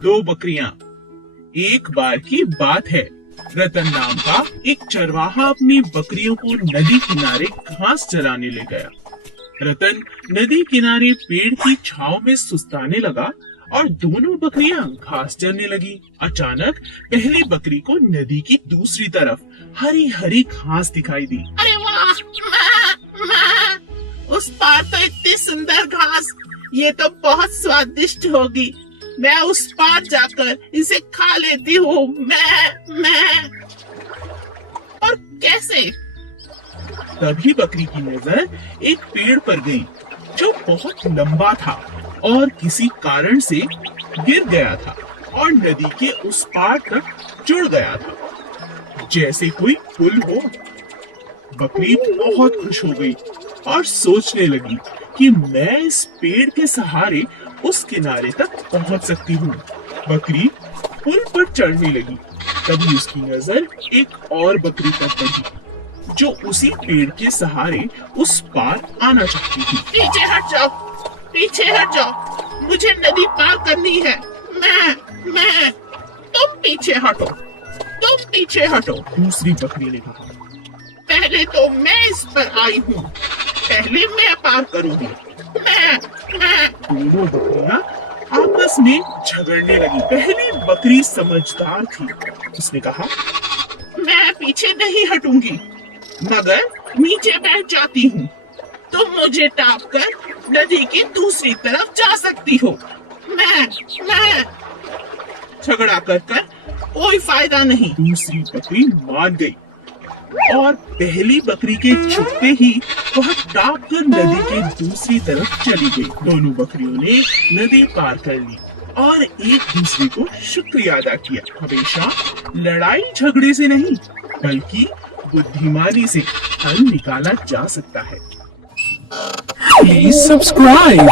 दो बकरियां। एक बार की बात है, रतन नाम का एक चरवाहा अपनी बकरियों को नदी किनारे घास चराने ले गया। रतन नदी किनारे पेड़ की छांव में सुस्ताने लगा और दोनों बकरियां घास चरने लगी। अचानक पहली बकरी को नदी की दूसरी तरफ हरी हरी घास दिखाई दी। अरे वाह, उस पार तो इतनी सुंदर घास, ये तो बहुत स्वादिष्ट होगी। मैं उस पार जाकर इसे खा लेती हूँ। मैं और कैसे? तभी बकरी की नजर एक पेड़ पर गई जो बहुत लंबा था और किसी कारण से गिर गया था और नदी के उस पार तक जुड़ गया था, जैसे कोई पुल हो। बकरी बहुत खुश हो गई और सोचने लगी कि मैं इस पेड़ के सहारे उस किनारे तक पहुंच सकती हूँ। बकरी पुल पर चढ़ने लगी। तभी उसकी नजर एक और बकरी पर पड़ी जो उसी पेड़ के सहारे उस पार आना चाहती थी। पीछे हट जाओ, मुझे नदी पार करनी है। मैं तुम पीछे हटो। दूसरी बकरी ने कहा। पहले तो मैं इस पर आई हूँ, पहले मैं पार करूंगी। मैं दोनों बकरियां आपस में झगड़ने लगी। पहली बकरी समझदार थी। उसने कहा, मैं पीछे नहीं हटूंगी, मगर नीचे बैठ जाती हूँ। तुम मुझे टाप कर नदी की दूसरी तरफ जा सकती हो। मैं झगड़ा कर कोई फायदा नहीं। दूसरी बकरी मान गई और पहली बकरी के छुपते ही वह टाप कर नदी के दूसरी तरफ चली गई। दोनों बकरियों ने नदी पार कर ली और एक दूसरे को शुक्रिया अदा किया। हमेशा लड़ाई झगड़े से नहीं, बल्कि बुद्धिमानी से हल निकाला जा सकता है। Please subscribe.